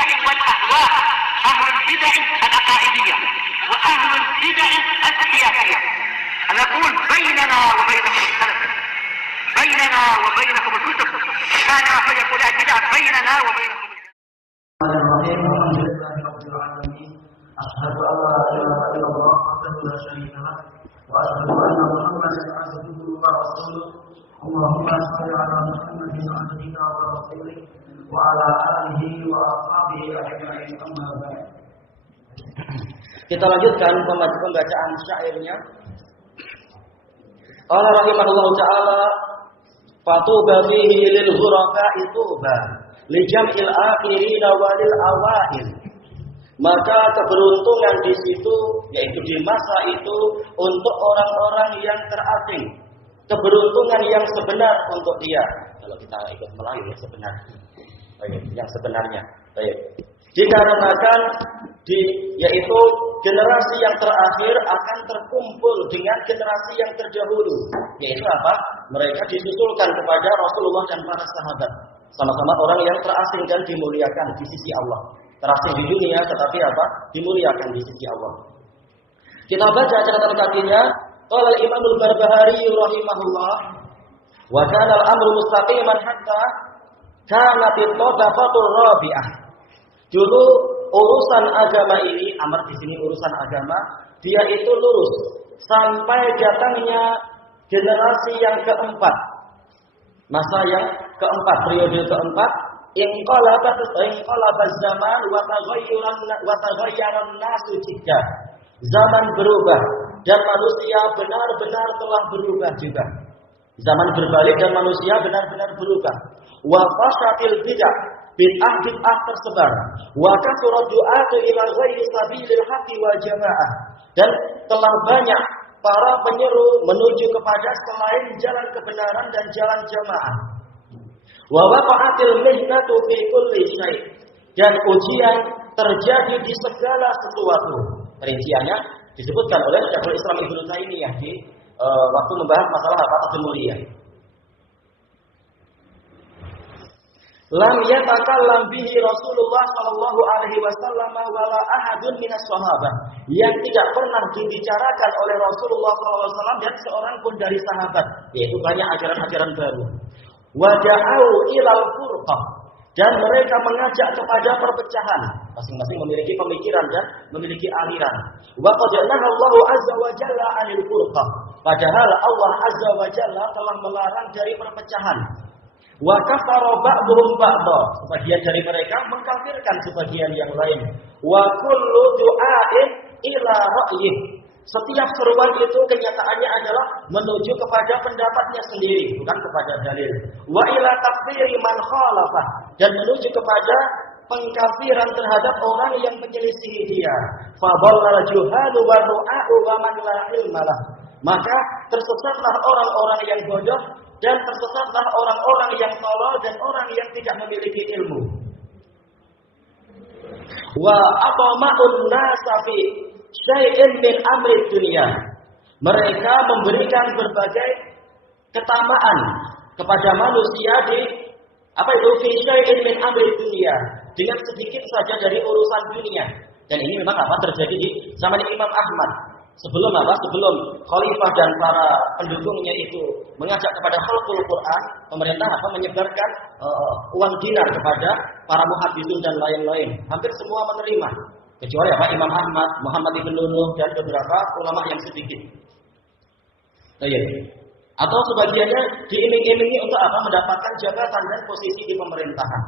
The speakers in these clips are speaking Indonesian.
البدع والأهواء، أهل البدع العقائدية وأهل البدع السياسية. نقول بيننا وبينكم السلف، بيننا وبينكم الكتب، كان فيقول البدع بيننا وبينكم. الرحيم الحمد لله رب العالمين أشهد أن لا إله إلا الله وحده لا شريك له وأشهد أن محمدا عبده ورسوله اللهم صل على محمد عبدك ورسوله وعلى آله وأصحابه أجمعين أما بعد. Kita lanjutkan pembacaan syairnya. Qala rahimahullahu ta'ala fatuba fihi lil ghurafa'i tuba li jam'il akhirin walil awail. Maka keberuntungan di situ, yaitu di masa itu, untuk orang-orang yang terasing. Keberuntungan yang sebenar untuk dia. Kalau kita ikut Melayu ya sebenar. Baik, yang sebenarnya. Baik. Dikarenakan yaitu generasi yang terakhir akan terkumpul dengan generasi yang terdahulu. Yaitu apa? Mereka disusulkan kepada Rasulullah dan para sahabat. Sama-sama orang yang terasing dan dimuliakan di sisi Allah. Terasing di dunia tetapi apa? Dimuliakan di sisi Allah. Kita baca catatan kakinya. Qala al-Imam al-Barbahari rahimahullah wa kana al-amru mustaqiman hatta kanat at-tabaqatur rabi'ah. Dulu urusan agama ini, amar di sini urusan agama, dia itu lurus sampai datangnya generasi yang keempat. Masa yang keempat, periode keempat, inqalaba zaman wa taghayyaran nasu jidda. Zaman berubah dan manusia benar-benar telah berubah juga. Zaman berbalik dan manusia benar-benar berubah. Wa fashatil bid'ah, bid'ah tersebar. Wa kasura du'atu ila ghairi sabilil haqqi wal jamaah. Dan telah banyak para penyeru menuju kepada selain jalan kebenaran dan jalan jamaah. Wa waqa'atil mihnatu fi kulli syai'. Dan ujian terjadi di segala sesuatu. Perinciannya disebutkan oleh Syekhul Islam Ibnu Taimiyah di waktu membahas masalah Fathul Mulia. Lam yatakallam bihi Rasulullah sallallahu alaihi wasallam wala ahadun minas sahabah. Yang tidak pernah dibicarakan oleh Rasulullah sallallahu alaihi wasallam dan seorang pun dari sahabat, yaitu banyak ajaran-ajaran baru. Wa da'u ilal furqah, dan mereka mengajak kepada perpecahan. Masing-masing memiliki pemikiran dan memiliki aliran. Wa qad nahallahu azza wa jalla 'anil furqah. Padahal Allah azza wa jalla telah melarang dari perpecahan. Wa kafara ba'dhum ba'dha. Sebagian dari mereka mengkafirkan sebagian yang lain. Wa kullu du'a'in ila ra'yih. Setiap seruan itu kenyataannya adalah menuju kepada pendapatnya sendiri, bukan kepada dalil. Wa ila takfiri man khalafah, dan menuju kepada pengkafiran terhadap orang yang menyelisihi dia. Fa dhallal juhalu wa ru'a'u wa man la ilma lah. Maka tersesatlah orang-orang yang bodoh dan tersesatlah orang-orang yang tolol dan orang yang tidak memiliki ilmu. Wa atama'un nasa fi syai'in min amri dunia. Mereka memberikan berbagai ketamaan kepada manusia di fi syai'in min amri dunia, dengan sedikit saja dari urusan dunia. Dan ini memang terjadi di zaman Imam Ahmad. Sebelum Sebelum khalifah dan para pendukungnya itu mengajak kepada khalqul Quran, pemerintah menyebarkan uang dinar kepada para muhaddisun dan lain-lain. Hampir semua menerima, kecuali Imam Ahmad, Muhammad ibn Nuh dan beberapa ulama yang sedikit. Atau sebagiannya diiming-imingi untuk mendapatkan jabatan dan posisi di pemerintahan.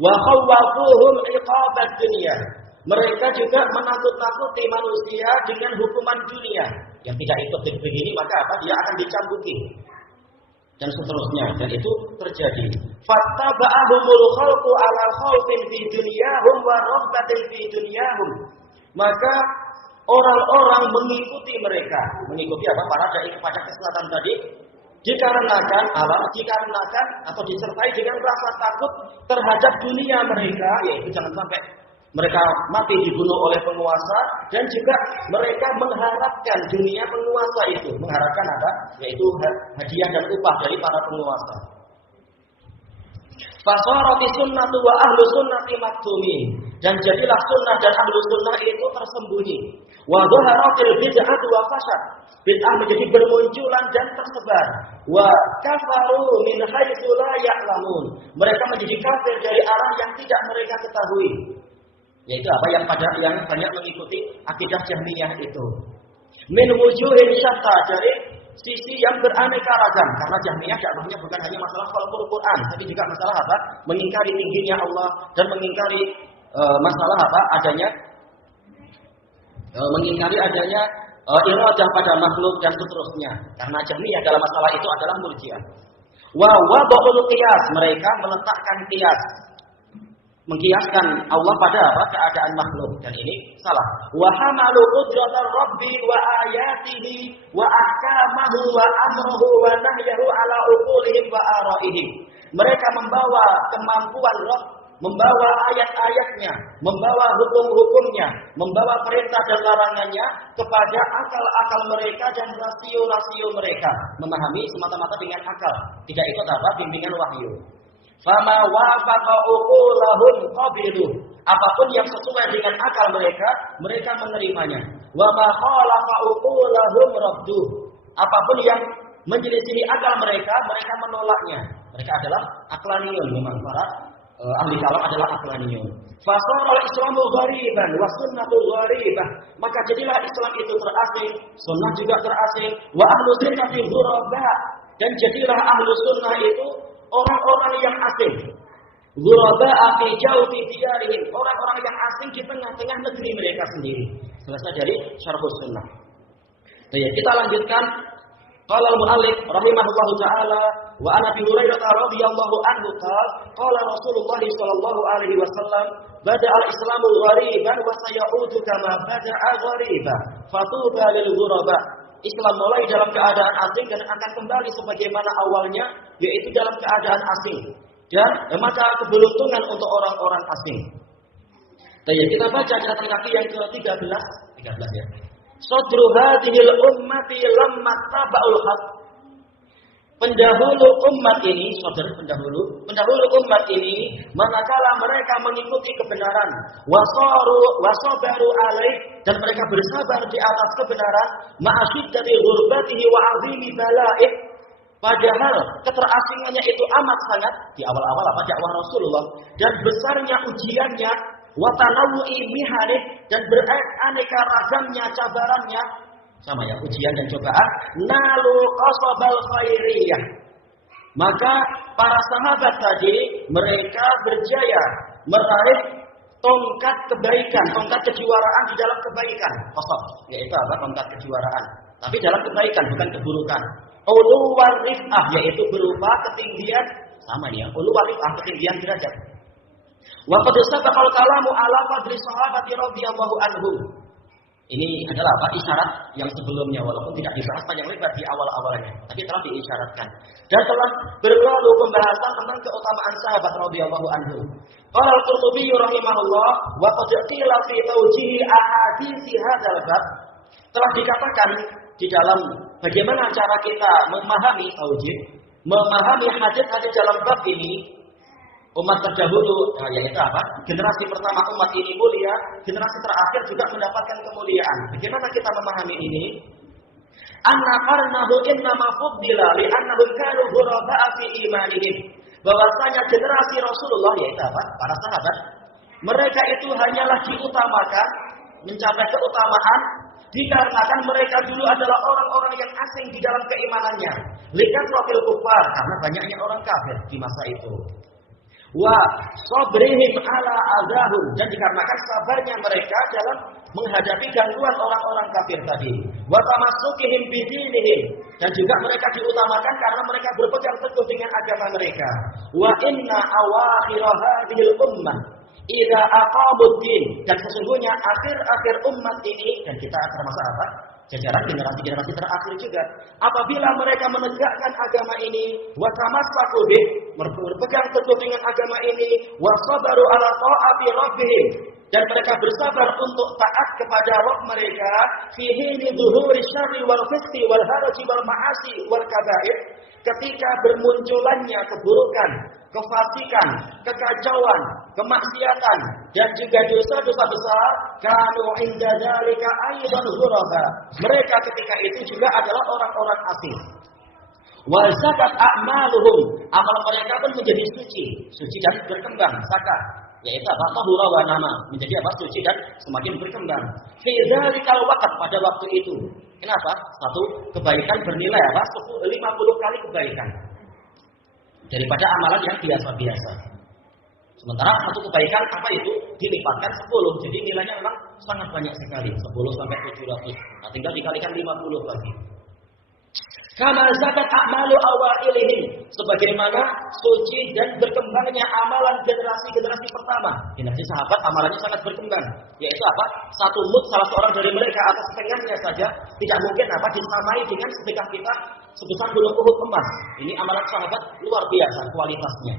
Wa khawwafuhum iqabad dunya. Mereka juga menakut-nakuti manusia dengan hukuman dunia. Yang tidak ikut begini maka dia akan dicambuki. Dan seterusnya, dan itu terjadi. Fattaba'ahumul khalqu ala khawfin fi dunyahum wa rahbatin fi dunyahum. Maka orang-orang mengikuti mereka, mengikuti para dai kepada kesesatan tadi, dikarenakan atau disertai dengan rasa takut terhadap dunia mereka, yaitu jangan sampai mereka mati dibunuh oleh penguasa, dan juga mereka mengharapkan dunia penguasa itu, mengharapkan yaitu hadiah dan upah dari para penguasa. Fasarati sunnatu wa ahlu sunnati maktumin. Dan jadilah sunnah dan ahlu sunnah itu tersembunyi. Wa dhaharatil bid'atu wa fasad. Bid'ah menjadi bermunculan dan tersebar. Wa kafaru min haitsu la ya'lamun. Mereka menjadi kafir dari arah yang tidak mereka ketahui. Yaitu apa yang banyak mengikuti akidah Jahmiyah itu. Min wujuhin syatta, dari sisi yang beraneka ragam, karena Jahmiyah dakwahnya bukan hanya masalah khalqul Quran, tapi juga masalah apa? Mengingkari tingginya Allah dan mengingkari masalah apa? Mengingkari adanya iradah pada makhluk dan seterusnya. Karena Jahmiyah dalam masalah itu adalah Murji'ah. Wa wada'ul qiyas, mereka meletakkan qiyas, mengkiaskan Allah pada apa? Keadaan makhluk, dan ini salah. Wa hamalu qudratar rabbi wa ayatihi wa ahkamahu wa amruhu wa nahyahu ala uqulihim wa araihim. Mereka membawa kemampuan Rabb, membawa ayat-ayatnya, membawa hukum-hukumnya, membawa perintah dan larangannya kepada akal-akal mereka dan rasio-rasio mereka. Memahami semata-mata dengan akal, tidak ikut apa? Bimbingan wahyu. Fama wafaqa uqulahum qabilu. Apapun yang sesuai dengan akal mereka, mereka menerimanya. Wa ma khalafa uqulahum radduh. Apapun yang menyelisihi akal mereka, mereka menolaknya. Mereka adalah aqlaniyun, memang para ahli kalam adalah aqlaniyun. Fasara al-islamu ghariban wa sunnatu gharibah. Maka jadilah Islam itu terasing, sunnah juga terasing. Wa ahlu sunnati ghuraba. Dan jadilah ahlu sunnah itu orang-orang yang asing. Ghuraba'a fi jawfi diyarihim, orang-orang yang asing di tengah-tengah negeri mereka sendiri. Selesai dari syarhus sunnah. Baik, kita lanjutkan. Qala al-mu'allif rahimahullahu taala wa an Abi Hurairah radhiyallahu anhu qala Rasulullah sallallahu alaihi wasallam bada'a al-islamu ghariban wa sayaudu kama bada'a ghariban fatuba lil ghuraba. Islam mulai dalam keadaan asing dan akan kembali sebagaimana awalnya, yaitu dalam keadaan asing. Dan maka keberuntungan untuk orang-orang asing. Dan kita baca catatan kaki yang ke-13 ya. Sadru hadhil ummati lamma taba'ul haq. Pendahulu umat ini, pendahulu umat ini, manakala mereka mengikuti kebenaran, wasabaru alaih, dan mereka bersabar di atas kebenaran, ma'asyiddati ghurbatihi wa 'azimi bala'ih, padahal keterasingannya itu amat sangat di awal-awal apa dakwah Rasulullah, dan besarnya ujiannya, wa tanawwu'i mihanih, dan beraneka ragamnya cabarannya, sama ya, ujian dan cobaan, nalu qasabal khairiyah. Maka para sahabat tadi mereka berjaya meraih tongkat kebaikan, tongkat kejuaraan di dalam kebaikan. Qasab, yaitu apa? Tongkat kejuaraan, tapi dalam kebaikan, bukan keburukan. Uluwar rif'ah, yaitu berupa ketinggian, sama ya, uluwar rif'ah, ketinggian derajat. Wa qad sabaqal kalamu ala qadri sahabati radhiyallahu anhum. Ini adalah apa? Isyarat yang sebelumnya, walaupun tidak dibahas panjang lebar di awal-awalnya, tapi telah diisyaratkan. Dan telah berlalu pembahasan tentang keutamaan sahabat radhiyallahu anhu. Qala al-Qurtubi rahimahullah wa qad qila fi tawjihi ahadits hadzal bab. Telah dikatakan di dalam bagaimana cara kita memahami taujih, memahami hadis-hadis dalam bab ini. Umat terdahulu, yaitu apa? Generasi pertama umat ini mulia, generasi terakhir juga mendapatkan kemuliaan. Bagaimana kita memahami ini? Anna qarnahu innama fuddila li'annahum kanu ghuraba'a fi imanihim. Bahwasanya generasi Rasulullah, yaitu apa? Para sahabat, mereka itu hanyalah diutamakan, mencapai keutamaan dikarenakan mereka dulu adalah orang-orang yang asing di dalam keimanannya. Lihat profil kufar, karena banyaknya orang kafir di masa itu. Wa sabrihim ala azahum, dan dikarenakan sabarnya mereka dalam menghadapi gangguan orang-orang kafir tadi. Wa tamassukihim bidinihim, dan juga mereka diutamakan karena mereka berpegang teguh dengan agama mereka. Wa inna awakhir hadhil ummah idza aqamud din, dan sesungguhnya akhir-akhir umat ini, dan kita termasuk apa? Jajaran generasi-generasi terakhir juga, apabila mereka menegakkan agama ini, wa tamassaku bih, berpegang teguh dengan agama ini, wa sabaru ala ta'ati rabbihim, dan mereka bersabar untuk taat kepada Rabb mereka, fi hini dhuhuri syarri wal fisqi wal haraji wal ma'asi wal kaba'ir, ketika bermunculannya keburukan, kefasikan, kekacauan, kemaksiatan dan juga dosa-dosa besar, kanu inda dzalika aidan ghuraba. Mereka ketika itu juga adalah orang-orang asing. Wa zakat a'maluhum, amal mereka pun menjadi suci dan berkembang, zakat. Yaitu apa? Tahura wa nama, menjadi apa? Suci dan semakin berkembang. Fi dzalikal waqt, pada waktu itu. Kenapa? Satu kebaikan bernilai apa? 50 kali kebaikan daripada amalan yang biasa-biasa. Sementara satu kebaikan apa itu? Dilipatkan 10. Jadi nilainya memang sangat banyak sekali. 10 sampai 700. Nah, tinggal dikalikan 50 lagi. Kama zakat a'malu awailihim, sebagaimana suci dan berkembangnya amalan generasi-generasi pertama. Generasi sahabat amalannya sangat berkembang. Yaitu apa? Satu mud salah seorang dari mereka atas setengahnya saja tidak mungkin apa disamai dengan sedekah kita sebesar gunung Uhud emas. Ini amalan sahabat luar biasa kualitasnya.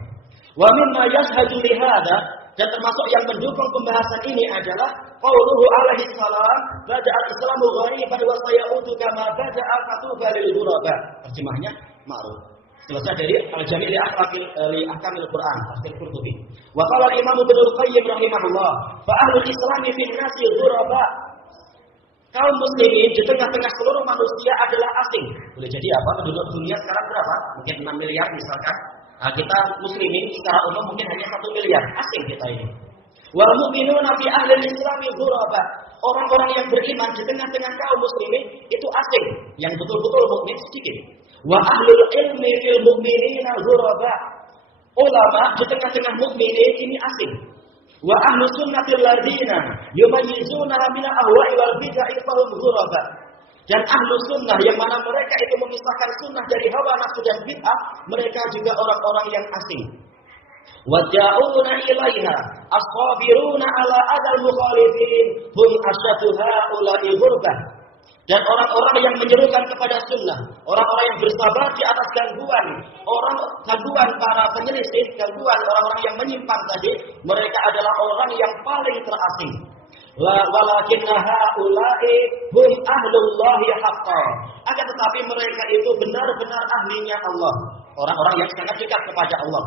Wa mimma yashhadu li hadza, dan termasuk yang mendukung pembahasan ini adalah qauluhu alaihi salam, bada'al islamu ghariban wa sayaudu kama bada'a fatuba lil ghuraba. Terjemahnya ma'ruf. Selesai dari Al-Jami' li Ahkamil Quran, tafsir Qurtubi. Wa qala al-Imam Ibnul Qayyim rahimahullah, fa ahlul islami fil nasi ghuraba. Kaum muslimin di tengah-tengah seluruh manusia adalah asing. Boleh jadi apa? Penduduk dunia sekarang berapa? Mungkin 6 miliar misalkan. Nah, kita muslimin secara umum mungkin hanya 1 miliar. Asing kita ini. Wal mu'minuna fi ahli al-islami ghuraba. Orang-orang yang beriman di tengah-tengah kaum muslimin itu asing. Yang betul-betul mukmin sedikit. Wa ahlul ilmi fil mu'minina ghuraba. Ulama di tengah-tengah mukminin ini asing. Wa ahlu sunnatil ladzina yumayyizuna min al-ahwa'i wal bid'ah fahum ghuraba. Dan ahlu sunnah yang mana mereka itu memisahkan sunnah dari hawa nafsu dan bid'ah, mereka juga orang-orang yang asing. Waja'una ilaiha as-sabiruna ala adal mukhalifin hum asyadu ha'ula'i ghurbah. Dan orang-orang yang menyerukan kepada sunnah, orang-orang yang bersabar di atas gangguan para penyelisih, gangguan orang-orang yang menyimpang tadi, mereka adalah orang yang paling terasing. Walakinna haula'i hum ahlullahi haqqan. Akan tetapi mereka itu benar-benar ahlinya Allah, orang-orang yang sangat dekat kepada Allah.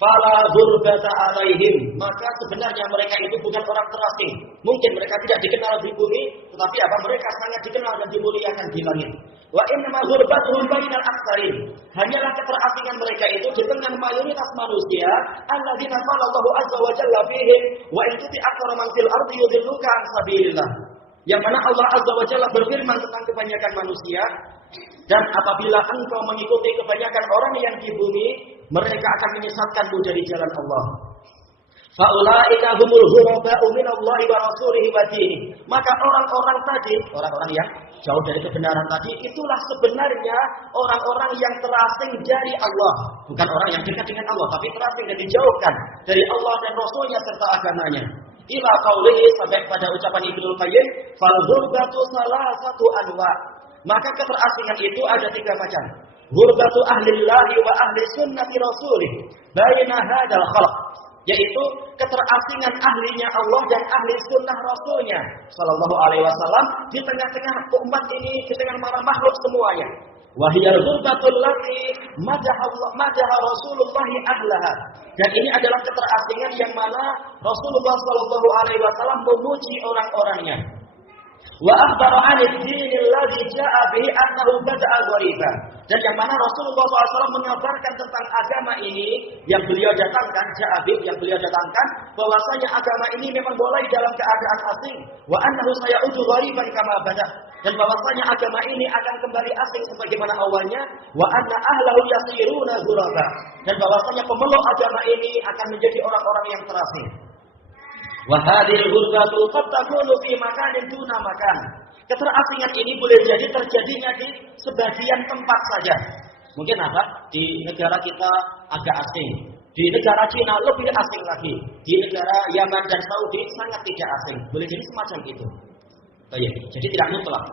Fala ghurbata alaihim, maka sebenarnya mereka itu bukan orang terasing. Mungkin mereka tidak dikenal di bumi, tetapi apa? Mereka sangat dikenal dan dimuliakan di langit. Wa inna ghurbatuhum bainal aktsarin. Hanyalah keterasingan mereka itu di tengah mayoritas manusia, alladzina qala Allahu azza wa jalla fihim wa in tuti aktsara man fil ardi yudilluka an sabilillah. Yang mana Allah azza wa jalla berfirman tentang kebanyakan manusia, dan apabila engkau mengikuti kebanyakan orang yang di bumi, mereka akan menyesatkanmu dari jalan Allah. Faulaika humul ghuraba'u minallahi wa rasulihi wa dinihi. Maka orang-orang tadi, orang-orang yang jauh dari kebenaran tadi, itulah sebenarnya orang-orang yang terasing dari Allah. Bukan orang yang dekat dengan Allah, tapi terasing dan dijauhkan dari Allah dan Rasulnya serta agamanya. Ila qaulihi, sampai pada ucapan Ibnul Qayyim, fal ghurbatu salasatu anwa. Maka keterasingan itu ada 3 macam. Ghurbatu ahlillahi wa ahli sunnati rasulih baina hadzal khalq, yaitu keterasingan ahlinya Allah dan ahli sunnah rasulnya sallallahu alaihi wasallam di tengah-tengah umat ini, di tengah para makhluk semuanya. Wa hiyal ghurbatul lati madaha Rasulullah ahlaha. Dan ini adalah keterasingan yang mana Rasulullah sallallahu alaihi wasallam memuji orang-orangnya. Wa akhbara 'anid dinil ladzi ja'a bihi annahu bada'a ghariban. Dan yang mana Rasulullah SAW mengabarkan tentang agama ini yang beliau datangkan, yang beliau datangkan, bahwasanya agama ini memang mulai dalam keadaan asing. Wa annahu sayaudu ghariban kama bada. Dan bahwasanya agama ini akan kembali asing sebagaimana awalnya. Wa anna ahlahu yasiruna ghuraba. Dan bahwasanya pemeluk agama ini akan menjadi orang-orang yang terasing. Wa hadhil ghurbatu qad takunu fi makanin duna makan. Keterasingan ini boleh jadi terjadinya di sebagian tempat saja. Mungkin apa? Di negara kita agak asing. Di negara Cina lebih asing lagi. Di negara Yaman dan Saudi sangat tidak asing. Boleh jadi semacam itu. Baik, jadi tidak mutlak.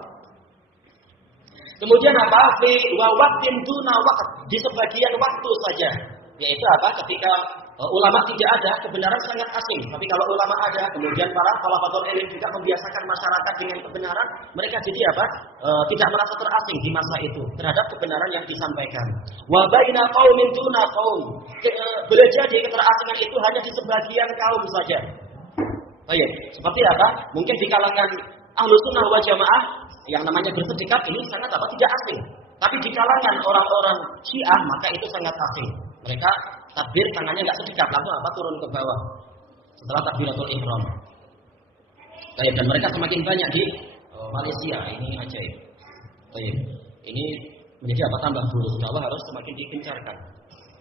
Kemudian apa? Fi wa waqtin duna waqt, di sebagian waktu saja. Yaitu apa? Ketika ulama tidak ada, kebenaran sangat asing. Tapi kalau ulama ada, kemudian para talabatul ilm juga membiasakan masyarakat dengan kebenaran, mereka jadi apa? Tidak merasa terasing di masa itu terhadap kebenaran yang disampaikan. Wa baina qaumin duna qaum. Boleh jadi keterasingan itu hanya di sebagian kaum saja. Baik, seperti apa? Mungkin di kalangan Ahlus Sunnah wal Jamaah yang namanya bersedekap ini sangat apa? Tidak asing. Tapi di kalangan orang-orang Syiah maka itu sangat asing. Mereka takbir tangannya enggak sedekap, langsung apa? Turun ke bawah. Setelah takbiratul ihram. Baik, dan mereka semakin banyak di Malaysia, ini ajaib. Baik. Ini menjadi apa? Tambah buruk. Dakwah harus semakin digencarkan.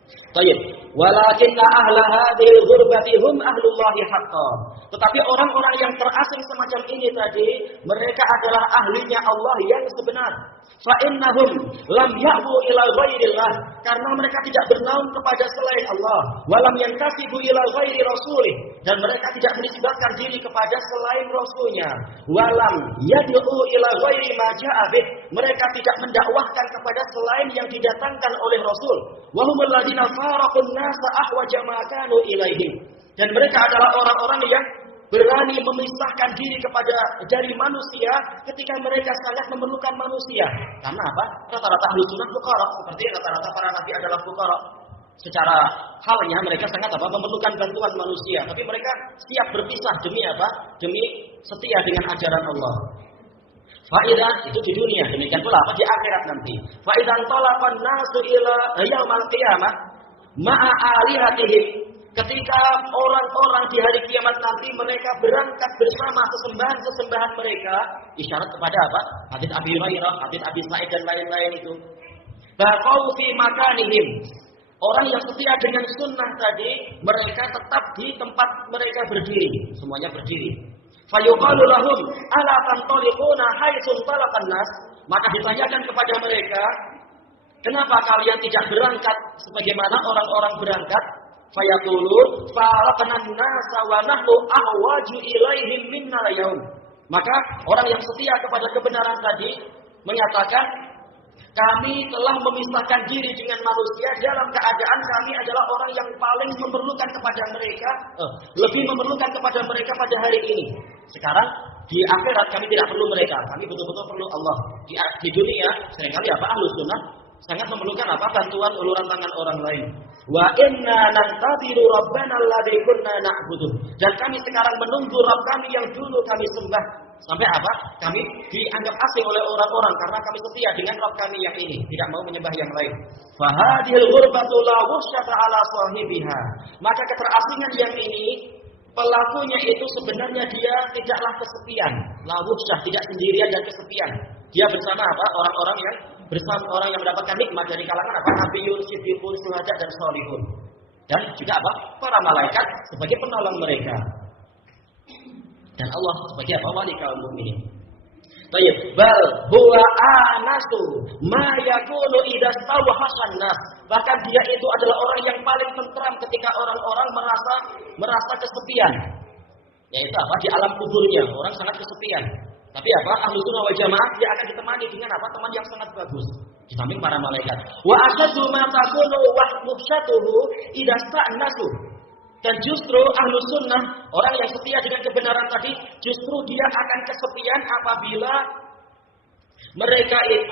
Baik, walakinna ahla hadhil ghurbati hum ahlullahi haqqan. Tetapi orang-orang yang terasing semacam ini tadi, mereka adalah ahlinya Allah yang sebenar. Fa innahum lam ya'bu ila ghairillah, karena mereka tidak bernaung kepada selain Allah, walam yankasibu ila ghairi rasulih, dan mereka tidak menisbatkan diri kepada selain rasulnya, walam yad'u ila ghairi ma ja'a bih, mereka tidak mendakwahkan kepada selain yang didatangkan oleh rasul. Wa humul ladina faraqun nasa ahwaja ma kanu ilaihim, dan mereka adalah orang-orang yang berani memisahkan diri dari manusia ketika mereka sangat memerlukan manusia. Karena apa? Rata-rata ahli sunnah fuqara, seperti rata-rata para nabi adalah fuqara. Secara halnya mereka sangat apa? Memerlukan bantuan manusia, tapi mereka siap berpisah demi apa? Demi setia dengan ajaran Allah. Faidah itu di dunia, demikian pula apa? Di akhirat nanti. Faidan talaqan nasu ila yaumal qiyamah ma'a alihatihim. Ketika orang-orang di hari kiamat nanti mereka berangkat bersama sesembahan-sesembahan mereka, isyarat kepada apa? Hadits Abi Hurairah, hadits Abi Sa'id dan lain-lain itu. Baqau fi makanihim. Orang yang setia dengan sunnah tadi, mereka tetap di tempat mereka berdiri, semuanya berdiri. Fayuqalu lahum ala tantaliquna haitsun talaqan nas. Maka ditanyakan kepada mereka, kenapa kalian tidak berangkat sebagaimana orang-orang berangkat? Fayaqulun faraqna an-nasa wa nahnu ahwaju ilaihim minna yaum. Maka orang yang setia kepada kebenaran tadi menyatakan, kami telah memisahkan diri dengan manusia dalam keadaan kami adalah orang yang paling memerlukan kepada mereka, lebih memerlukan kepada mereka pada hari ini. Sekarang di akhirat kami tidak perlu mereka, kami betul-betul perlu Allah. Di dunia seringkali apa? Ahlus sunnah sangat memerlukan apa? Bantuan uluran tangan orang lain. Wa inna nantadiru rabbana alladzi kunna na'budu. Dan kami sekarang menunggu Rabb kami yang dulu kami sembah. Sampai apa? Kami dianggap asing oleh orang-orang karena kami setia dengan Rabb kami yang ini, tidak mau menyembah yang lain. Fa hadhil ghurbatu la wusyata ala sahibiha. Maka keterasingan yang ini pelakunya itu sebenarnya dia tidaklah kesepian. La wusyah, tidak sendirian dan kesepian. Dia bersama apa? Orang-orang yang bersama orang yang mendapatkan nikmat dari kalangan apa? Nabiyun, siddiqun, syuhada dan shalihun. Dan juga apa? Para malaikat sebagai penolong mereka. Dan Allah sebagai apa? Wali kaum mukminin. Baik, bal huwa anasu ma yakunu idza stawhasan nas. Bahkan dia itu adalah orang yang paling tentram ketika orang-orang merasa kesepian. Yaitu apa? Di alam kuburnya, orang sangat kesepian. Tapi apa? Ahlus sunnah wal jamaah dia akan ditemani dengan apa? Teman yang sangat bagus. Di samping para malaikat. Wa asyaddu ma takunu wa muhsyatuhu idza sta'nasu. Dan justru ahlus sunnah, orang yang setia dengan kebenaran tadi, justru dia akan kesepian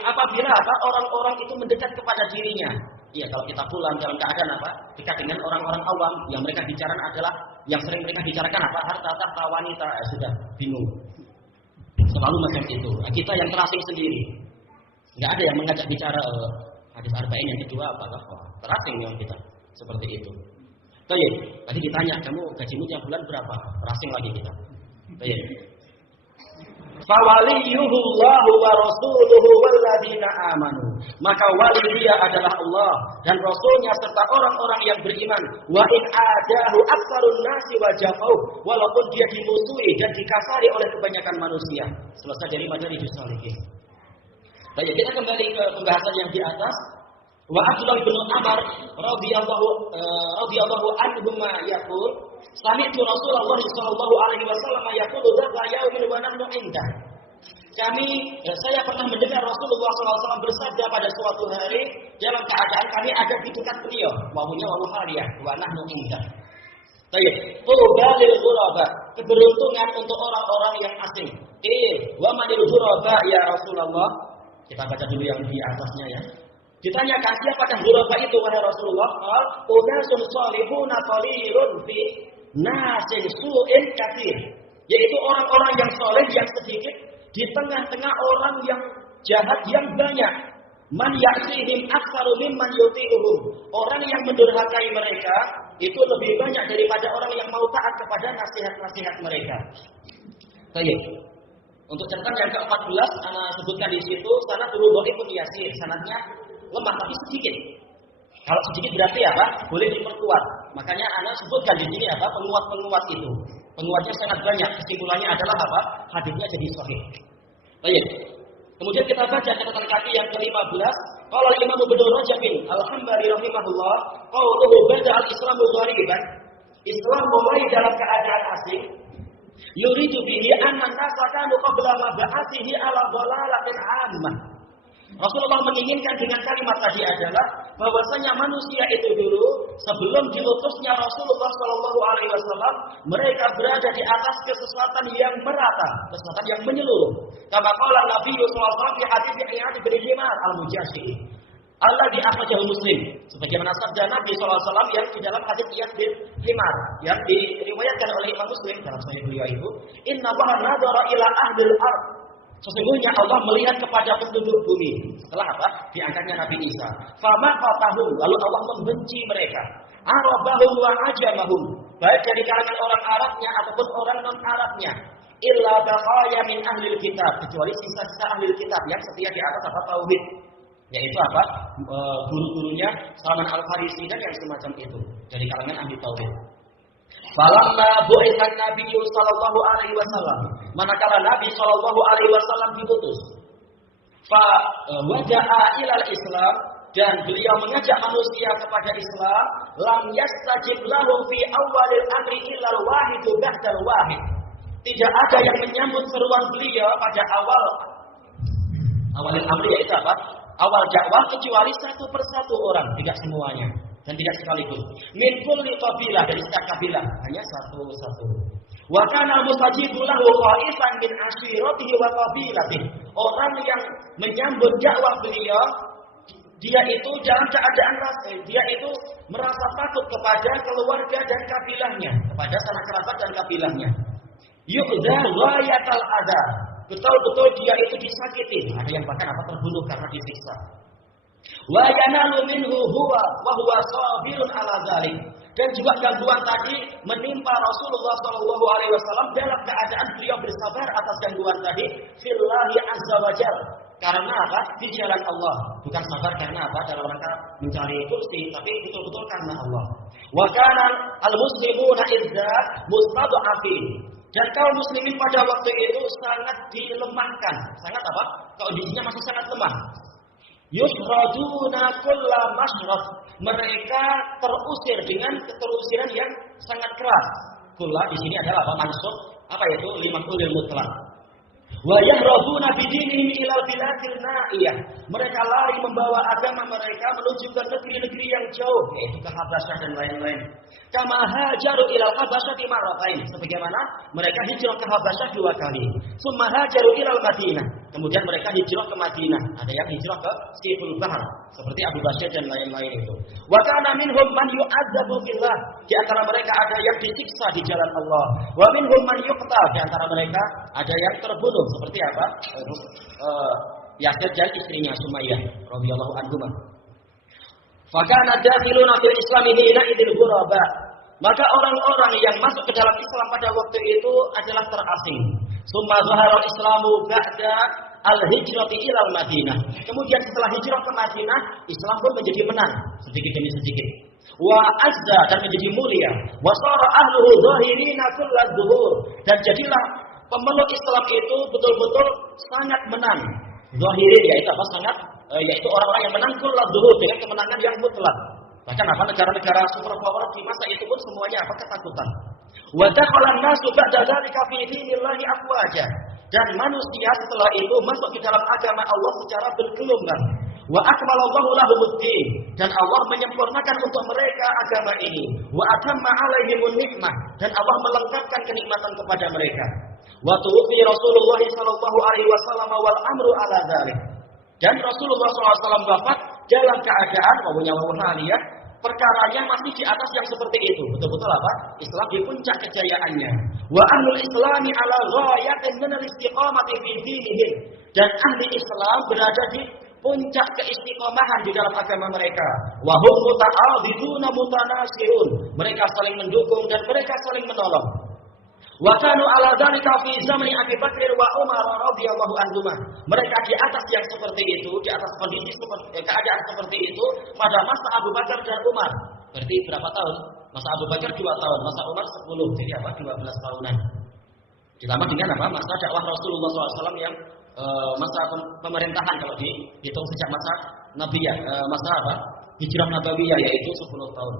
apabila orang-orang itu mendekat kepada dirinya. Iya, kalau kita pulang dalam keadaan apa? Dekat dengan orang-orang awam, yang mereka bicarakan adalah, yang sering mereka bicarakan apa? Harta, tahta, wanita, sudah bingung. Selalu macam itu. Nah, kita yang terasing sendiri. Enggak ada yang mengajak bicara hadis arba'in yang kedua apakah terasing yang kita seperti itu. Baik, tadi ditanya kamu gajimu tiap bulan berapa? Terasing lagi kita. Baik. Fa waliyuhu Allahu wa rasuluhu walladzina amanu. Maka wali dia adalah Allah dan Rasulnya serta orang-orang yang beriman. Wa in adahu aktsarun nasi wa jafau, walaupun dia dimusuhi dan dikafari oleh kebanyakan manusia. Selesai dari Madarijus Shalihin. Baik, kita kembali ke pembahasan yang di atas. Wa Abdullah bin Umar radhiyallahu anhu yaqul, sami'tu Rasulullah sallallahu alaihi wasallam yaqulu dzaka yaumin wa nahnu indah. Saya pernah mendengar Rasulullah SAW bersabda pada suatu hari dalam keadaan kami ada di dekat beliau. Wawunya wawu haliyah, wa nahnu indah. Baik, tuba lil ghuraba, keberuntungan untuk orang-orang yang asing. Wa manil ghuraba ya Rasulullah. Kita baca dulu yang di atasnya ya. Ditanyakan siapakah ghuraba itu wahai Rasulullah? Unasun salihuna qalilun fi nasin su'in katsir. Yaitu orang-orang yang soleh yang sedikit di tengah-tengah orang yang jahat yang banyak. Man ya'tihim aktsaru mimman yuti'uhum. Orang yang mendurhakai mereka itu lebih banyak daripada orang yang mau taat kepada nasihat-nasihat mereka. Baik. Untuk catatan yang ke-14 ana sebutkan di situ sanad dhaifun yasir. Sanadnya lemah tapi sedikit. Kalau sedikit berarti apa? Boleh diperkuat. Makanya ana sebutkan di sini apa? Penguat-penguat itu. Penguatnya sangat banyak. Kesimpulannya adalah apa? Hadisnya jadi sahih. Baik. Kemudian kita baca catatan kaki yang ke-15. Qala al-Imam Ibnu Rajab al-Hanbali rahimahullah, qawluhu bada al-Islamu ghariban. Islam mulai dalam keadaan asing. Yuridu bihi anna an-nasa kanu qabla mab'athihi ala dhalalatin 'ammah. Rasulullah menginginkan dengan kalimat tadi adalah bahwasanya manusia itu dulu sebelum diutusnya Rasulullah Shallallahu Alaihi Wasallam mereka berada di atas kesesatan yang merata, kesesatan yang menyeluruh. Kama qala Nabi Sallallahu Alaihi Wasallam di hadis Iyad bin Himar al-Mujashi'i. Allah di akhrajahu Muslim. Sebagaimana sabda Nabi Sallallahu Alaihi Wasallam yang di dalam hadis Iyad bin Himar yang diriwayatkan oleh Imam Muslim dalam sahih beliau itu, Inna Allaha nadhara ila ahlil ardh. Sesungguhnya Allah melihat kepada penduduk bumi. Setelah apa? Diangkatnya Nabi Isa. Famaqatahum, lalu Allah membenci mereka. Arabahum wa ajamahum, baik dari kalangan orang Arabnya ataupun orang non-Arabnya. Illa baqaya min ahlil kitab, kecuali sisa-sisa ahlil kitab yang setia di atas apa? Tauhid. Yaitu apa? Guru-gurunya Salman Al-Farisi dan yang semacam itu dari kalangan ahli tauhid. Falamma bu'itsan Nabiyyu sallallahu alaihi wasallam, manakala Nabi sallallahu alaihi wasallam diutus, fa waja'a ilal Islam, dan beliau mengajak manusia kepada Islam, lam yastajib lahum fi awwalil amri illal wahidu ba'dal wahid. Tidak ada yang menyambut seruan beliau pada awalil amri, yaitu apa? Awal dakwah, kecuali satu persatu orang, tidak semuanya. Dan tidak sekaligus. Min kulli qabilah, dari setiap kabilah, hanya satu-satu. Wa kana mustajibu lahu qaisan min ashiratihi wa qabilatihi. Orang yang menyambut dakwah beliau, dia itu dalam keadaan dia itu merasa takut kepada keluarga dan kabilahnya, kepada sanak kerabat dan kabilahnya. Yu'dha ghayatal adha. Betul-betul dia itu disakiti. Ada yang bahkan terbunuh karena disiksa. Wa yanalu minhu huwa wa huwa sabirun ala dzalik. Dan juga gangguan tadi menimpa Rasulullah sallallahu alaihi wasallam dalam keadaan beliau bersabar atas gangguan tadi fillahi azza wajal. Karena apa? Di jalan Allah. Bukan sabar karena apa? Dalam rangka mencari kursi, tapi betul-betul karena Allah. Wa kana al-muslimuna idza mustad'afin. Dan kaum muslimin pada waktu itu sangat dilemahkan. Sangat apa? Kondisinya masih sangat lemah. Yusraduna kulla masyrad. Mereka terusir dengan keterusiran yang sangat keras. Kulla di sini adalah apa? Mansub. Apa itu? Limakulil mutlaq. Wa yahrabuna bidinihim ilal biladil na'iyah. Mereka lari membawa agama mereka menuju ke negeri-negeri yang jauh, yaitu ke Habasyah dan lain-lain. Kama hajaru ilal Habasyah marratain. Sebagaimana mereka hijrah ke Habasyah 2 kali. Summa hajaru ilal Madinah. Kemudian mereka hijrah ke Madinah. Ada yang hijrah ke Siful Bahar, seperti Abu Basir dan lain-lain itu. Wa kana minhum man yu'adzabu billah. Di antara mereka ada yang disiksa di jalan Allah. Wa minhum man yuqtal. Di antara mereka ada yang terbunuh, seperti apa? Yasir dan istrinya Sumayyah radhiyallahu anhuma. Fa kana dakhiluna fil Islam hina idil ghuraba. Maka orang-orang yang masuk ke dalam Islam pada waktu itu adalah terasing. Summa zahara Islamu ba'da al-hijrati ilal Madinah. Kemudian setelah hijrah ke Madinah, Islam pun menjadi menang sedikit demi sedikit. Wa azza, dan menjadi mulia. Wa sara ahluhu zahirina kullaz zuhur. Dan jadilah pemeluk Islam itu betul-betul sangat menang. Zahirin yaitu apa? Sangat yaitu orang-orang yang menang kullaz zuhur, dengan kemenangan yang mutlak. Bahkan apa? Negara-negara superpower di masa itu pun semuanya apa? Ketakutan. Wa dakhala an-nasu ba'da dzalika fi dinillahi afwaja. dan manusia setelah itu masuk ke dalam agama Allah secara bergelombang. Wa akmalallahu lahumuddin, dan Allah menyempurnakan untuk mereka agama ini. Wa atamma alaihimun nikmah, dan Allah melengkapkan kenikmatan kepada mereka. Wa tuwfi Rasulullah sallallahu alaihi wasallam wal amru ala dzalik. Dan Rasulullah SAW wafat dalam keadaan haliyah, perkaranya masih di atas yang seperti itu. Betul-betul apa? Islam di puncak kejayaannya. Wa ahlul islami ala ghayatin min al-istiqamati fi dinihim, dan ahli Islam berada di puncak keistiqomahan di dalam agama mereka. Wa hum muta'adiduna mutanasirun, mereka saling mendukung dan mereka saling menolong. Wa kanu ala dzalika fi zamani Abi Bakr wa Umar radhiyallahu anhuma. Mereka di atas yang seperti itu, di atas kondisi keadaan seperti itu pada masa Abu Bakar dan Umar. Berarti berapa tahun? Masa Abu Bakar 2 tahun, masa Umar 10. Jadi apa? 12 tahunan. Ditambah dengan apa? Masa dakwah Rasulullah SAW yang masa pemerintahan kalau dihitung sejak masa Nabiyah, masa apa? Hijrah Nabawiyah, yaitu 10 tahun.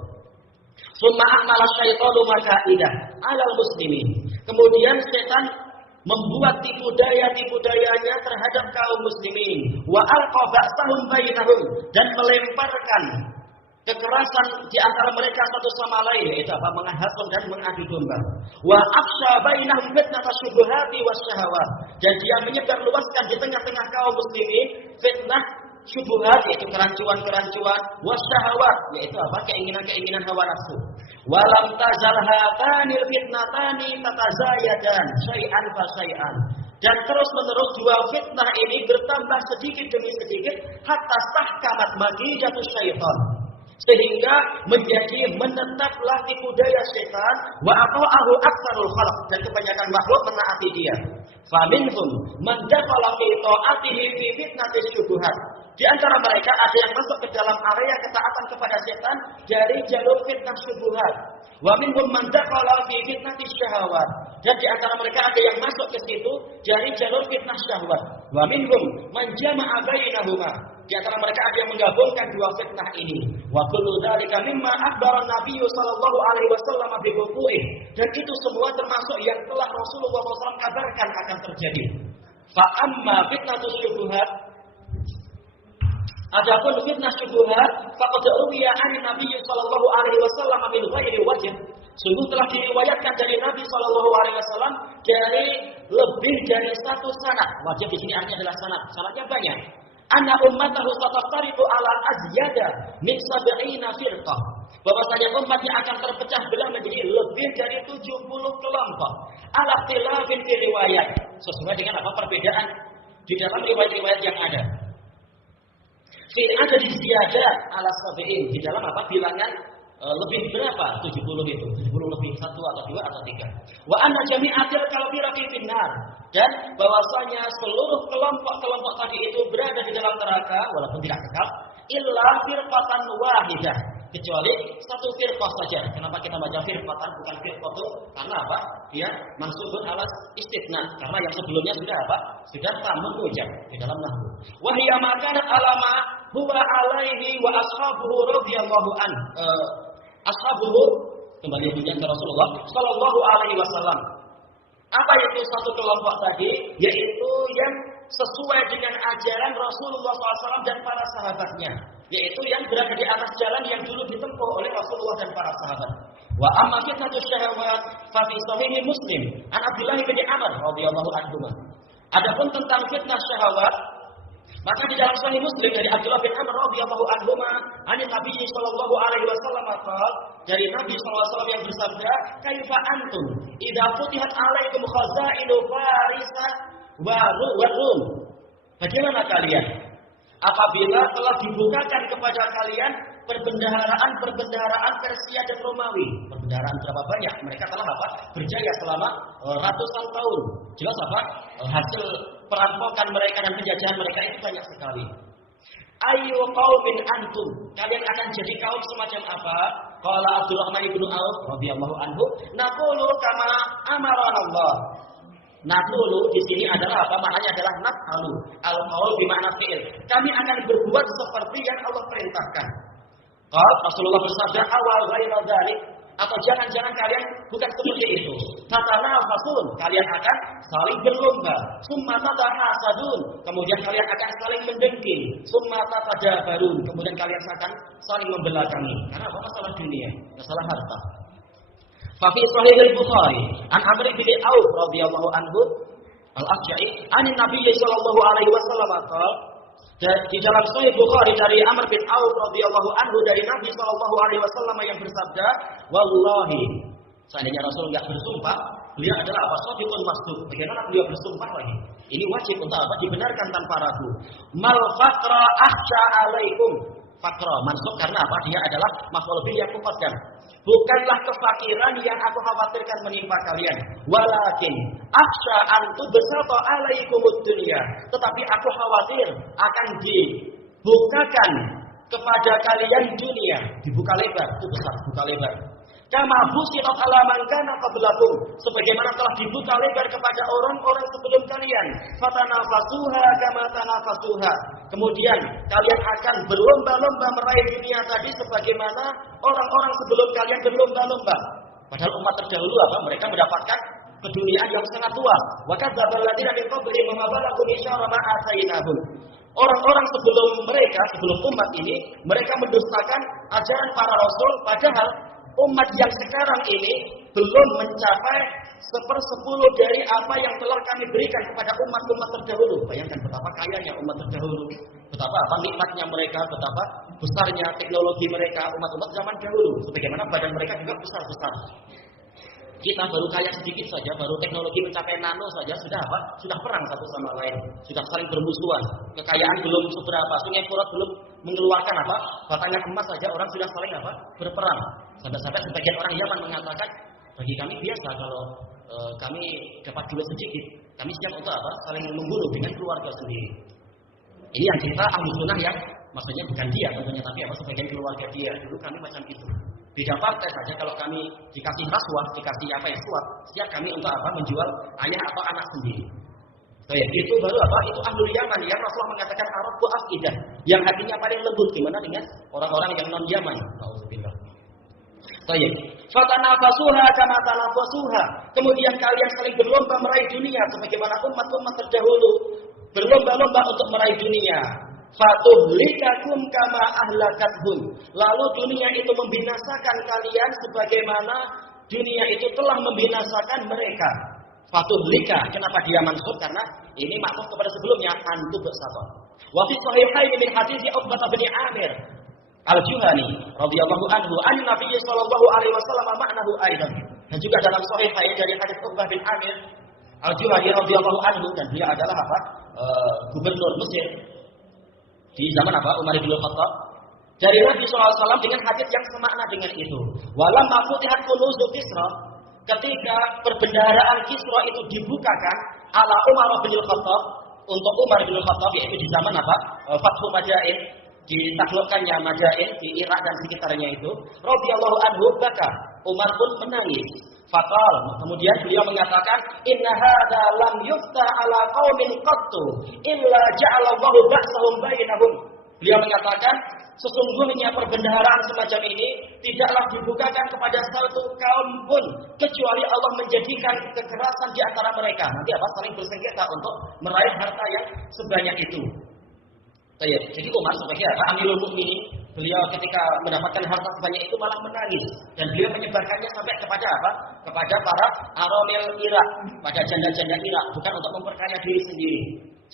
Summa akmala syaitanu makaidah 'alal muslimin. Kemudian setan membuat tipu dayanya terhadap kaum muslimin. Wa alqa ba'sahum bainahum, dan melemparkan kekerasan di antara mereka satu sama lain, yaitu apa? Menghasut dan mengadu domba. Wa afsha bainahum fitnata syubhati wasyahawat, dan dia menyebarluaskan di tengah-tengah kaum muslimin fitnah syubhat, yaitu kerancuan-kerancuan, wasyahawat, yaitu apa? Keinginan-keinginan hawa nafsu. Walam tazal hatanil fitnatani tatazayadan syai'an fa syai'an, dan terus-menerus dua fitnah ini bertambah sedikit demi sedikit hatta tahkamat magijatus syaitan, sehingga menetaplah tipu daya setan, wa ata'ahu aktsarul khalq, dan kebanyakan makhluk menaati dia. Faminhum man dakhala fi ta'atihi fi fitnatis syubhat. Di antara mereka ada yang masuk ke dalam area ketaatan kepada setan dari jalur fitnah syubhat. Wa minhum man dakhala fi fitnatis syahawat, dan di antara mereka ada yang masuk ke situ dari jalur fitnah syahwat. Wa minhum man jama'a bainahuma, di antara mereka ada yang menggabungkan dua fitnah ini. Wa kullu dzalika mimma akhbara Nabi sallallahu alaihi wasallam bi wuqu'i, dan itu semua termasuk yang telah Rasulullah SAW kabarkan akan terjadi. Fa amma fitnatus syubhat, adapun fitnah syubhat, faqad ruwiya an Nabi sallallahu alaihi wasallam min ghairi wajh, sungguh telah diriwayatkan dari Nabi sallallahu alaihi wasallam dari lebih dari satu sanad. Wajh di sini artinya adalah sanad. Sanadnya banyak. Anna ummatahu sataftariqu ala azyada min 70 firqah, bahwasanya umatnya akan terpecah belah menjadi lebih dari 70 kelompok. Ala khilafin fi riwayat, sesuai dengan apa? Perbedaan di dalam riwayat-riwayat yang ada. Ada di ziyadah ala sabi'in, di dalam apa? Bilangan lebih berapa? 70 itu. 70 lebih 1 atau 2 atau 3. Wa anna jami'atil kalfirati finnar, dan bahwasanya seluruh kelompok-kelompok tadi itu berada di dalam neraka walaupun tidak kekal, illa firqatan wahidah, kecuali satu firqah saja. Kenapa kita baca firqatan bukan firqatu? Karena apa? Dia mansubun alas istitsna, karena yang sebelumnya sudah apa? Sudah tamun ujab di dalam nahwu. Wa hiya ma kanat alama huwa alaihi wa ashabuhu radhiyallahu an. Ashabuhu kembali ke Rasulullah sallallahu alaihi wasallam. Apa itu satu kelompok tadi? Yaitu yang sesuai dengan ajaran Rasulullah SAW dan para sahabatnya, yaitu yang berada di atas jalan yang dulu ditempuh oleh Rasulullah dan para sahabat. Wa amma fitnatus syahawat fa fi sahih Muslim an Abdullah bin Amr radhiyallahu anhu. Adapun tentang fitnah syahwat, maka di dalam Sahih Muslim dari Abdullah bin Amr radhiyallahu anhu, ani Nabi sallallahu alaihi wasallam dari Nabi sallallahu alaihi wasallam yang bersabda, "Kaifa antum idza futihat alaikum khazainu Farisa wa Rum?" Bagaimana kalian apabila telah dibukakan kepada kalian perbendaharaan Persia dan Romawi? Perbendaharaan berapa banyak? Mereka telah apa? Berjaya selama ratusan tahun. Jelas apa? Hasil perampokan mereka dan penjajahan mereka itu banyak sekali. Ayu qaumin antum, kalian akan jadi kaum semacam apa? Qala Abdurrahman bin Auf radhiyallahu anhu, naqulu kama amarana Allah. Naqulu di sini adalah apa? Maknanya adalah naf'alu. Al-qaul bermakna fi'il. Kami akan berbuat seperti yang Allah perintahkan. Rasulullah bersabda, awal ghaira dzalik, atau jangan-jangan kalian bukan seperti itu. Tatanafasun, kalian akan saling berlomba. Summa tatahasadun, kemudian kalian akan saling mendengki. Summa tatadabarun, kemudian kalian akan saling membelakangi. Karena apa? Masalah dunia, masalah harta. Fa fi Sahih al-Bukhari an Amr bin Auf radhiyallahu anhu al-Ashja'i an Nabi sallallahu alaihi wasallam qala, di dalam Sahih Bukhari dari Amr bin Auf radhiyallahu anhu dari Nabi sallallahu alaihi wasallam yang bersabda, wallahi, seandainya Rasul enggak bersumpah, beliau adalah apa? Shadiqun masduq. Bagaimana beliau bersumpah lagi? Ini wajib untuk apa? Dibenarkan tanpa ragu. Mal faqra akhsha alaikum. Faqra mansub karena apa? Dia adalah maf'ul bih yang muqaddam. Bukanlah kefakiran yang aku khawatirkan menimpa kalian, walakin akhsha an tubsata alaikumud dunya. Tetapi aku khawatir akan dibukakan kepada kalian dunia, dibuka lebar, itu besar, buka lebar. Kama busirat ala man kana qablakum, sebagaimana telah dibuka lebar kepada orang-orang sebelum kalian. Fatanafasuha kama tanafasuha. Kemudian kalian akan berlomba-lomba meraih dunia tadi sebagaimana orang-orang sebelum kalian berlomba-lomba. Padahal umat terdahulu apa? Mereka mendapatkan keduniaan yang sangat luas. Wa kadzdzabal ladzina min qablihim ma balaghu isyara ma atainahum. Orang-orang sebelum mereka, sebelum umat ini, mereka mendustakan ajaran para rasul, padahal umat yang sekarang ini belum mencapai 1/10 dari apa yang telah kami berikan kepada umat-umat terdahulu. Bayangkan betapa kayanya umat terdahulu, betapa apa nikmatnya mereka, betapa besarnya teknologi mereka, umat-umat zaman dahulu. Sebagaimana badan mereka juga besar-besar. Kita baru kaya sedikit saja, baru teknologi mencapai nano saja, sudah apa? Sudah perang satu sama lain, sudah saling bermusuhan. Kekayaan belum seberapa, Sungai Furat belum mengeluarkan apa? Batangan emas saja, orang sudah saling apa? Berperang. Sampai-sampai sebagian orang Yaman mengatakan, bagi kami biasa kalau kami dapat duit sedikit, kami siap untuk apa? Saling membunuh dengan keluarga sendiri. Ini yang cerita Ahlu Sunnah ya, maksudnya bukan dia tentunya, tapi apa? Sebagian keluarga dia. Dulu kami macam itu. Beda partai saja kalau kami dikasih rasuah, dikasih apa ya suap, siap kami untuk apa? Menjual ayah atau anak sendiri. So, ya, itu baru apa? Itu Ahlul Yaman yang Rasulullah mengatakan Arabku afidah, yang hatinya paling lembut. Gimana dengan orang-orang yang non Yaman? Alhamdulillah. Baik. Fatanafasuha kama tanafasuha. Kemudian kalian saling berlomba meraih dunia sebagaimana umat-umat terdahulu berlomba-lomba untuk meraih dunia. Fatuhlikakum kama ahlakathum. Lalu dunia itu membinasakan kalian sebagaimana dunia itu telah membinasakan mereka. Fatuhlika, kenapa dia mansub? Karena ini maksud kepada sebelumnya antu bersama. Wa fi sahihain min hadits Uqbah bin Amir Al-Juhani radhiyallahu anhu an Nabi sallallahu alaihi wasallam ma'nahu aidan. Dan juga dalam sahihain dari hadits Uqbah bin Amir Al-Juhani radhiyallahu anhu, dan dia adalah apa? Gubernur Mesir di zaman apa? Umar bin Khattab. Dari Nabi SAW dengan hadits yang semakna dengan itu. Walamma futihat kunuzu Kisra, ketika perbendaharaan Kisra itu dibukakan ala Umar bin Khattab, untuk Umar bin Khattab, yaitu di zaman apa? Fathu Madain, ditaklukkannya Madain di Irak dan sekitarnya itu. Radhiyallahu anhu, maka Umar pun menangis. Fatal. Kemudian beliau mengatakan, inna hadza lam yufta ala qaumin qattu illa ja'ala Allahu ba'sahum bainahum. Beliau mengatakan, sesungguhnya perbendaharaan semacam ini tidaklah dibukakan kepada satu kaum pun kecuali Allah menjadikan kekerasan di antara mereka. Nanti apa? Saling bersengketa untuk meraih harta yang sebanyak itu. Jadi Umar sebagai Amirul Mukminin, beliau ketika mendapatkan harta sebanyak itu malah menangis, dan beliau menyebarkannya sampai kepada apa? Kepada para aramil Irak, pada janda-janda Irak, bukan untuk memperkaya diri sendiri.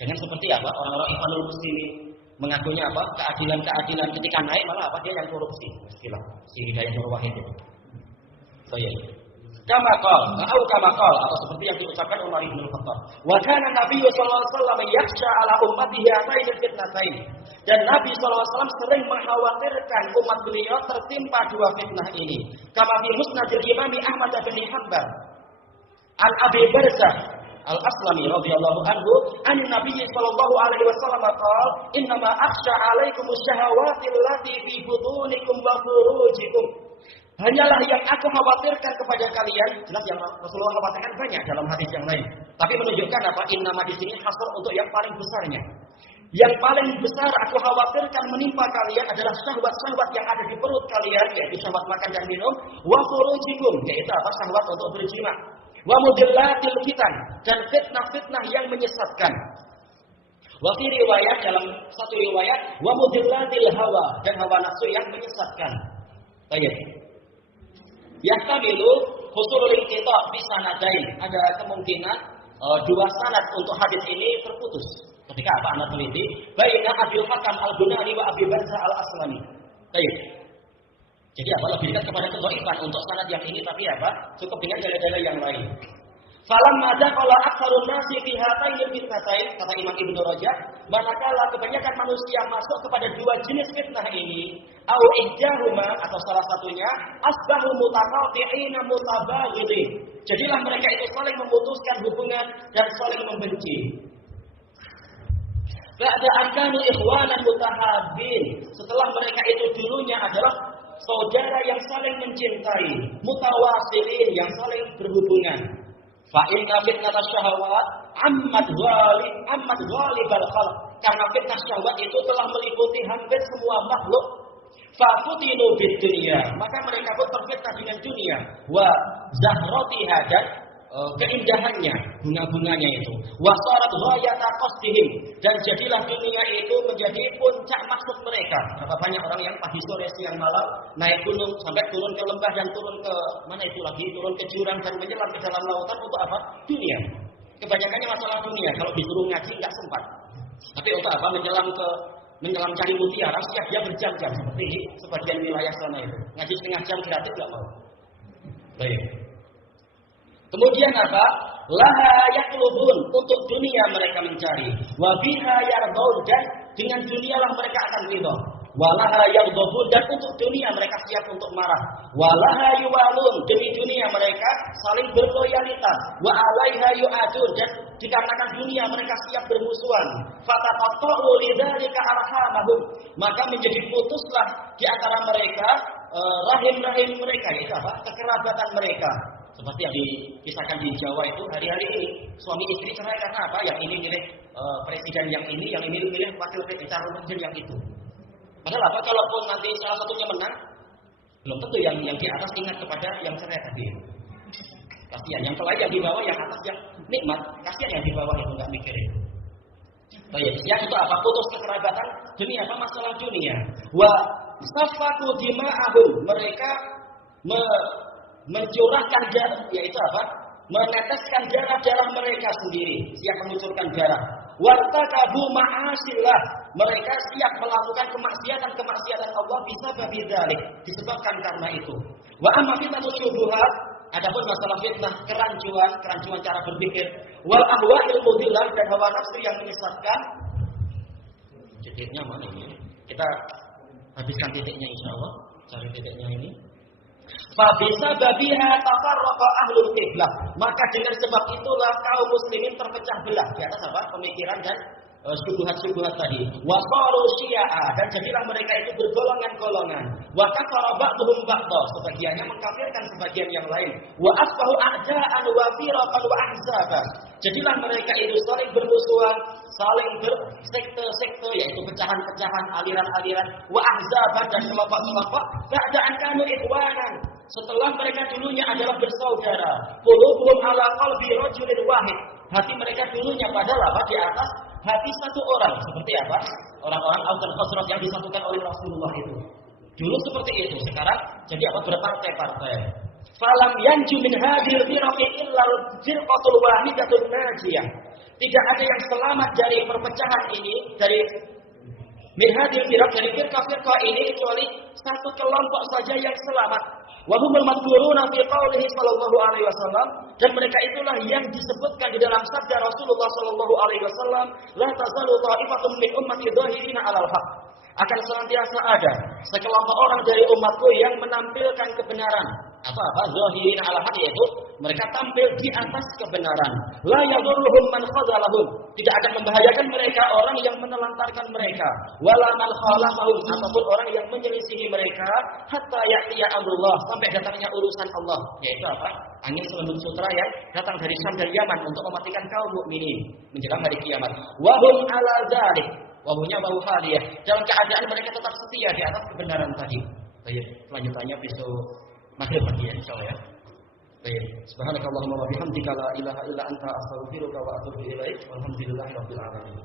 Jangan seperti apa? Orang-orang Ikhwanul Muslimin mengakunya apa? Keadilan ketika naik malah apa? Dia yang korupsi. Istilah si Hidayat Nur Wahid itu. Kama qala atau seperti yang diucapkan Umar bin Khattab. Wa kana Nabi sallallahu alaihi wasallam yakhsha ala ummatihi hatain fitnatain. Dan Nabi sallallahu alaihi wasallam sering mengkhawatirkan umat beliau tertimpa dua fitnah ini. Kama fi Musnadil Imam Ahmad bin Hanbal an Abi Barzah Al-Aslami radhiyallahu anhu, an Nabi sallallahu alaihi wasallam qala, "Inna ma akhsha 'alaikumus syahawati allati fi butunikum wa furujikum." Hanyalah yang aku khawatirkan kepada kalian. Jelas yang Rasulullah khawatirkan banyak dalam hadis yang lain. Tapi menunjukkan apa? Innama di sini hasr untuk yang paling besarnya. Yang paling besar aku khawatirkan menimpa kalian adalah syahwat-syahwat yang ada di perut kalian, yaitu syahwat makan dan minum, wa furujikum, yaitu apa? Syahwat untuk berjima. Wa mudillatil fitan, dan fitnah-fitnah yang menyesatkan. Wa fi riwayat, dalam satu riwayat, wa mudillatil hawa, dan hawa nafsu yang menyesatkan. Baik. Yahtamilu husulul inqita' bi sanadain. Ada kemungkinan dua sanad untuk hadis ini terputus. Ketika apa Anda teliti? Baina Abil Hakam Al-Bunani wa Abi Barza Al-Aslami. Baik. Jadi apa lebih dekat kepada kedhaifan untuk sanad yang ini, tapi apa? Cukup dengan dalil-dalil yang lain. Falamma dakhala aktsarun nasi fi hatainil fitnatain, kata Imam Ibnu Rajab, manakala kebanyakan manusia masuk kepada dua jenis fitnah ini, au ihdahuma, atau salah satunya, asbahu mutaqati'ina mutabaghidin. Jadilah mereka itu saling memutuskan hubungan dan saling membenci. Ba'da an kanu ikhwanan mutahabbin, setelah mereka itu dulunya adalah saudara yang saling mencintai, mutawasilin, yang saling berhubungan. Fa inna fitnatasy syahawat ammat ghalibal khalq. Karena fitnah syahwat itu telah meliputi hampir semua makhluk. Fa futinu bid dunya, maka mereka pun terfitnah dengan dunia. Wa zahratiha, dan keindahannya, bunga-bunganya itu. Wa sarat ghayata qasdihim, dan jadilah dunia itu menjadi puncak maksud mereka. Berapa banyak orang yang pagi sore siang malam naik gunung sampai turun ke lembah dan turun ke mana itu lagi, turun ke jurang dan menyelam ke dalam lautan untuk apa? Dunia. Kebanyakannya masalah dunia. Kalau disuruh ngaji enggak sempat. Tapi untuk apa? Menyelam cari mutiara, siap dia berjam-jam seperti sebagian wilayah sana itu. Ngaji setengah jam gratis enggak mau. Baik. Kemudian apa? Laha yatlubun, untuk dunia mereka mencari. Wa biha yardaun, dan dengan dunialah mereka akan ridha. Wa laha yaghdabun, dan untuk dunia mereka siap untuk marah. Wa laha yuwalun, demi dunia mereka saling berloyalitas. Wa alaiha yu'adun, dan dikarenakan dunia mereka siap bermusuhan. Fataqatta'u lidzalika arhamahum, maka menjadi putuslah di antara mereka rahim-rahim mereka, yaitu apa? Kekerabatan mereka. Seperti yang dikisahkan di Jawa itu hari-hari ini, suami istri cerai karena apa? Yang ini milih presiden yang ini, yang ini milih wakil presiden yang itu. Padahal apa? Kalaupun nanti salah satunya menang, belum tentu yang di atas ingat kepada yang cerai tadi. Kasihan yang selain yang di bawah, yang atas yang nikmat, kasihan yang di bawah itu nggak mikirin. Baik, yang itu apa? Putus kekerabatan dunia, apa masalah dunia? Wa safaku dima'ahum, mereka mencurahkan darah, yaitu apa? Meneteskan darah-darah mereka sendiri, siap mengucurkan darah. Wartakabu ma'asillah, mereka siap melakukan kemaksiatan Allah bisa babi dzalik, disebabkan karena itu. Wa amma fitnatus syubuhat, adapun masalah fitnah kerancuan cara berpikir, wal ahwa'il mudillah, dan hawa nafsu yang menyesatkan. Titiknya mana ini? Kita habiskan titiknya insyaallah. Cari titiknya ini. Fabisa babiha tafarraqa ahlul qiblah, maka dengan sebab itulah kaum muslimin terpecah belah di atas apa? Pemikiran dan syubhat-syubhat tadi. Wa qalu syi'a, dan jadilah mereka itu bergolongan-golongan. Wa kafara ba'dhum ba'dha, sebagiannya mengkafirkan sebagian yang lain. Wa asbahu a'da'an wa firaqan wa ahzaba, jadilah mereka itu saling bermusuhan, saling bersekte-sekte, yaitu pecahan-pecahan, aliran-aliran, wa ahzaban, dan kelompok-kelompok. Ba'da'an kanu ikhwanan, setelah mereka dulunya adalah bersaudara. Qulubuhum ala qalbi rajulin wahid, hati mereka dulunya padahal apa? Di atas hati satu orang. Seperti apa? Orang-orang Aus dan Khazraj yang disatukan oleh Rasulullah itu. Dulu seperti itu, sekarang jadi apa? Berpartai-partai. Falam yanju min hadhil firqi illa al-firqatul wahidatul najiyah. Tidak ada yang selamat dari perpecahan ini, dari min hadhil firq, dari firqah-firqah ini, kecuali satu kelompok saja yang selamat. Wa humul madhkuruna fi qaulihi sallallahu alaihi wasallam, dan mereka itulah yang disebutkan di dalam sabda Rasulullah sallallahu alaihi wasallam, la tazalu ta'ifatun min ummati dhahirina 'alal haqq. Akan senantiasa ada sekelompok orang dari umatku yang menampilkan kebenaran. Apa? Zahirina 'alal haqq, yaitu mereka tampil di atas kebenaran. La yadurruhum man khadzalahum, tidak akan membahayakan mereka orang yang menelantarkan mereka. Wala man khalafahum, ataupun orang yang menyelisihi mereka, hatta ya'tiya amrullah, sampai datangnya urusan Allah, yaitu apa? Angin selembut sutra yang datang dari Syam dan Yaman untuk mematikan kaum mukminin menjelang hari kiamat. Wa hum 'ala dzalik, wawunya wawu haliyah, dalam keadaan mereka tetap setia di atas kebenaran tadi. Baik, selanjutnya besok maghrib pagi ya, insyaallah ya. Baik, subhanakallahumma wa bihamdika la ilaha illa anta astaghfiruka wa atubu ilaik. Walhamdulillahirabbil alamin.